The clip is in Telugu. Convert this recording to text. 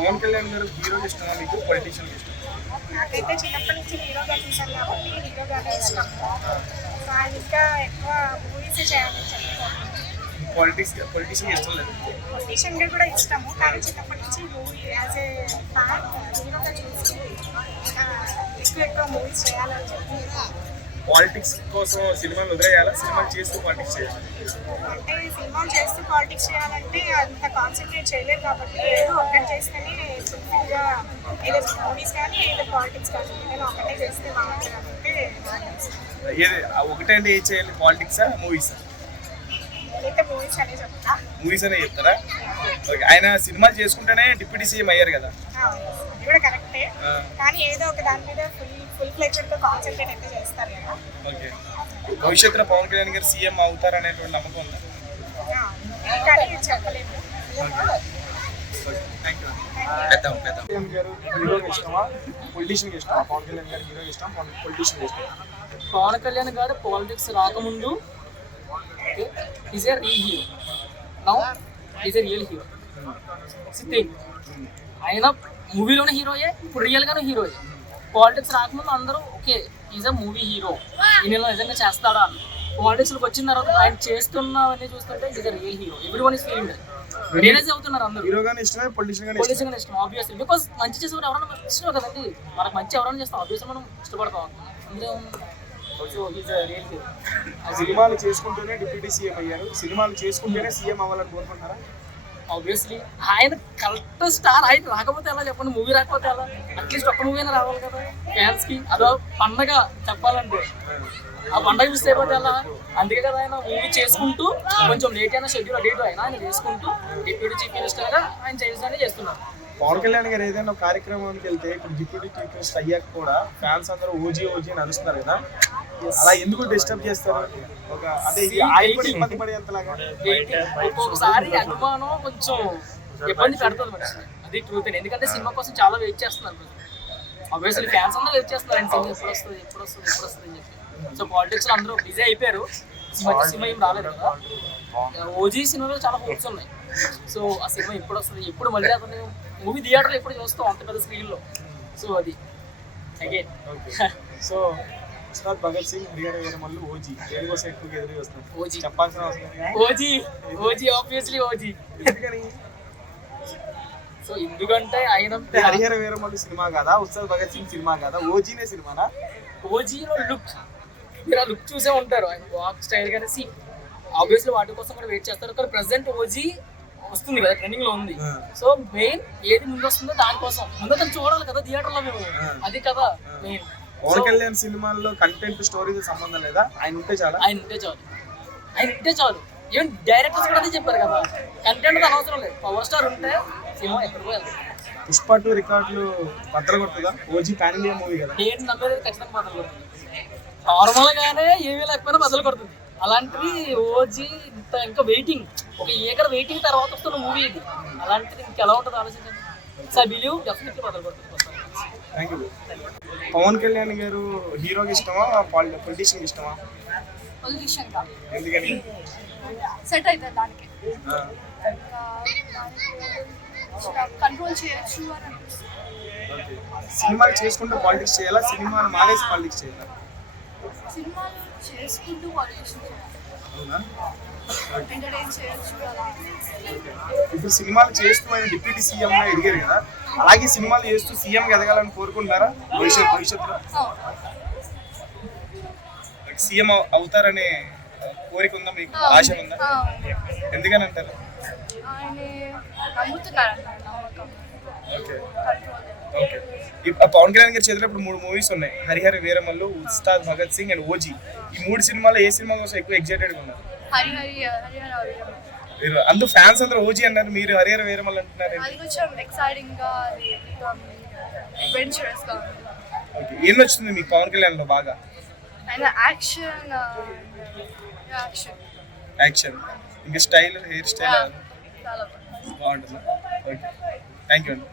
పవన్ కళ్యాణ్ గారు హీరో ఇష్టమా మీకు? పొలిటీషియన్ ఇష్టం నాకైతే చిన్నప్పటి నుంచి హీరోగా చూసాను కాబట్టి హీరోగానే ఇష్టం. సో ఆయన ఇంకా ఎక్కువ మూవీస్ చేయాలని చెప్పి పాలిటిక్స్ పొలిటీషియన్ ఇష్టం లేదు? పొలిటీషియన్గా కూడా ఇష్టము. కానీ చిన్నప్పటి నుంచి మూవీ యాజ్ ఏ ఫ్యాన్ హీరోగా చూసి ఎక్కువ ఎక్కువ మూవీస్ చేయాలని చెప్పి పాలిటిక్స్ కోసం సినిమాలు వదిలేయాలా? సినిమాలు చేస్తూ పాలిటిక్స్ చేయాలి? అంటే సినిమాలు చేస్తూ పాలిటిక్స్ చేయాలంటే అంత కాన్సన్ట్రేట్ చేయలేదు కాబట్టి ఏదో ఒకటి చేస్తేనే ఫుల్ఫిల్గా ఏదో మూవీస్ కానీ ఏదో పాలిటిక్స్ కానీ ఏదైనా ఒకటే చేస్తే బాగుంటుంది ఒకటే అంటే ఏం చేయాలి? పాలిటిక్సా మూవీసా నేనైతే మూవీస్ అనే చెప్తా. మూవీస్ అనే చెప్తారా? ఓకే ఆయన సినిమాలు చేసుకుంటేనే డిప్యూటీ సీఎం అయ్యారు కదా? ఇది కూడా కరెక్టే. కానీ ఏదో ఒక దాని మీద ఫుల్ ఫుల్ ఫ్లెక్చర్తో కాన్సన్ట్రేట్ అయితే చేస్తారు కదా. ఓకే. భవిష్యత్తులో పవన్ కళ్యాణ్ గారు సీఎం అవుతారనేటువంటి నమ్మకం ఉందా? కానీ చెప్పలేము గారు హీరోకి ఇష్టమా పొలిటీషియన్ ఇష్టమా పవన్ కళ్యాణ్ గారు హీరోకి ఇష్టం పొలిటీషియన్ ఇష్టం పవన్ కళ్యాణ్ గారు పాలిటిక్స్ రాకముందు is a real hero now is a. Real hero thing ఆయన మూవీలోనే హీరోయే ఇప్పుడు రియల్గానే హీరోయే పాలిటిక్స్ రాకముందు అందరూ okay is a movie hero ఈయన నిజంగా చేస్తాడా అని పాలిటిక్స్లోకి వచ్చిన తర్వాత ఆయన చేస్తున్నవన్నీ చూస్తుంటే a real hero everyone is feeling realise అవుతున్నారు అందరూ. హీరోగానే ఇష్టమే పొలిటీషియన్ గానే ఇష్టం పొలిటిక్స్ ఇష్టం ఆబ్వియస్లీ బికాస్ మంచి చేసేవారు ఎవరైనా ఇష్టం కదండి. మనకు మంచి ఎవరైనా చేస్తాం ఆబ్వియస్లీ మనం ఇష్టపడతాం. అందులో హీరో సినిమాలు చేసుకుంటూనే డిప్యూటీ సీఎం అయ్యారు. సినిమాలు చేసుకుంటూనే సీఎం అవ్వాలని కోరుకుంటారా ఆబ్వియస్లీ ఆయన కరెక్ట్ స్టార్. ఆయన రాకపోతే ఎలా? చెప్పండి. మూవీ రాకపోతే ఎలా? అట్లీస్ట్ ఒక్క మూవీ అయినా రావాలి కదా. ఫ్యాన్స్కి. అదో పండగ చెప్పాలంటే. ఆ పండగ మిస్ అయిపోతే ఎలా అందుకే కదా ఆయన మూవీ చేసుకుంటూ కొంచెం లేట్ అయినా షెడ్యూల్ డేట్ అయినా ఆయన చేసుకుంటూ డిప్యూటీ చీఫ్ మినిస్టర్గా ఆయన చేయాలని చేస్తున్నారు. పవన్ కళ్యాణ్ గారు ఏదైనా కార్యక్రమానికి వెళ్తే ఇప్పుడు డిప్యూటీ చీఫ్ మినిస్టర్ అయ్యాక కూడా ఫ్యాన్స్ అందరూ ఓజీ ఓజీ అని అరుస్తున్నారు కదా. అలా ఎందుకు డిస్టర్బ్ చేస్తారు? ఒక అదే ఆయన కూడా ఇబ్బంది పడేంతలాగా? ఒక్కొక్కసారి అభిమానం కొంచెం ఇబ్బంది పెడుతుంది మనిషిని అది ట్రూత్ ఎందుకంటే సినిమా కోసం చాలా వెయిట్ చేస్తున్నారు. ఆబ్వియస్లీ ఫ్యాన్స్ అందరూ వెయిట్ చేస్తున్నారు. సినిమా ఎప్పుడు వస్తుంది ఎప్పుడు వస్తుంది ఎప్పుడు వస్తుంది అని చెప్పి. సో పాలిటిక్స్లో అందరూ బిజీ అయిపోయారు. మధ్య సినిమా ఏం రాలేదు కదా. ఓజీ సినిమాలో చాలా హోప్స్ ఉన్నాయి. సో ఆ సినిమా ఎప్పుడు వస్తుంది? ఎప్పుడు మళ్ళీ అతను మూవీ థియేటర్లో ఎప్పుడు చూస్తాం? అంత పెద్ద స్క్రీన్లో. సో అది. Again so Ustaad Bhagat Singh Hari Hara Veera Mallu OG దేనికోసం ఎక్కువగా ఎదురు ఓజీ. వస్తున్నారు చెప్పాల్సిన అవసరం. ఓజీ ఓజీ ఆబ్వియస్లీ ఓజీ ఎందుకని? సో ఎందుకంటే ఆయన హరిహర వీరమల్లు సినిమా కదా ఉస్తాద్ భగత్ సింగ్ సినిమా కదా ఓజీనే సినిమానా? ఓజీలో లుక్ మీరు ఆ లుక్ చూసే ఉంటారు. ఆయన వాక్ స్టైల్ కానీ సి ఆబ్వియస్లీ వాటి కోసం కూడా వెయిట్ చేస్తారు. కానీ ప్రజెంట్ ఓజీ వస్తుంది కదా ట్రెండింగ్లో ఉంది. సో మెయిన్ ఏది ముందు వస్తుందో దానికోసం ముందు అతను చూడాలి కదా థియేటర్లో మేము. అది కదా మెయిన్ పవన్ కళ్యాణ్ సినిమాల్లో కంటెంట్ స్టోరీతో సంబంధం లేదా? ఆయన ఉంటే చాలా. ఆయన ఉంటే చాలు. ఆయన ఉంటే చాలు. ఈవెన్ డైరెక్టర్స్ కూడా అదే చెప్పారు కదా. కంటెంట్ అవసరం లేదు. పవర్ స్టార్ ఉంటే సినిమా ఎక్కడికో పుష్ప టూ రికార్డులు బద్దలు కొడుతుందా ఓజీ పాన్ ఇండియా మూవీ కదా. నేను నమ్మేది ఖచ్చితంగా కొడుతుంది నార్మల్ గానే ఏమీ లేకపోయినా బదులు కొడుతుంది. అలాంటిది ఓజీ ఇంత ఇంకా వెయిటింగ్ ఒక ఏకర్ వెయిటింగ్ తర్వాత వస్తున్న మూవీ ఇది. అలాంటిది ఇంకెలా ఉంటుంది ఆలోచించండి. సో ఐ బిలీవ్ డెఫినెట్లీ బదులు కొడుతుంది. పవన్ కళ్యాణ్ గారు హీరోకి ఇష్టమా పొలిటీషియన్ ఇష్టమా? పొజిషన్గా ఎందుకని? సెట్ అవుతుంది దానికి. కంట్రోల్ చేయొచ్చు అని. సినిమాలు చేసుకుంటూ పాలిటిక్స్ చేయాలా సినిమాలు మానేసి పాలిటిక్స్ చేయాలా? సినిమాలు చేసుకుంటూ ఎంటర్టైన్ చేయొచ్చు అలా ఇప్పుడు సినిమాలు చేస్తూ ఆయన డిప్యూటీ సీఎం గా ఎదిగారు కదా అలాగే సినిమాలు చేస్తూ సీఎం ఎదగాలని కోరుకుంటున్నారా? భవిష్యత్ భవిష్యత్తులో? సీఎం అవుతారనే కోరిక ఉందా మీకు? ఆశ ఉందా? ఎందుకని అంటారు? ఆయన నమ్ముతున్నారు ఓకే ఓకే పవన్ కళ్యాణ్ గారి చేతిలో ఇప్పుడు మూడు మూవీస్ ఉన్నాయి. Hari Hara Veera Mallu Ustaad Bhagat Singh and OG. ఈ మూడు సినిమాలు ఏ సినిమా కోసం ఎక్కువ ఎక్సైటెడ్ ఉన్నారు? అందరూ ఫ్యాన్స్ అందరూ ఓజీ అన్నారు. మీరు హరిహర వీరమల్లు అంటున్నారు అది కొంచెం ఎక్సైటింగ్గా అది అడ్వెంచరస్గా ఉంది. ఓకే ఏం నచ్చుతుంది మీకు పవన్ కళ్యాణ్లో బాగా? ఆయన యాక్షన్ యాక్షన్. యాక్షన్ ఇంకా స్టైల్ హెయిర్ స్టైల్? చాలా బాగుంటుందా? ఓకే థ్యాంక్ యూ అండి.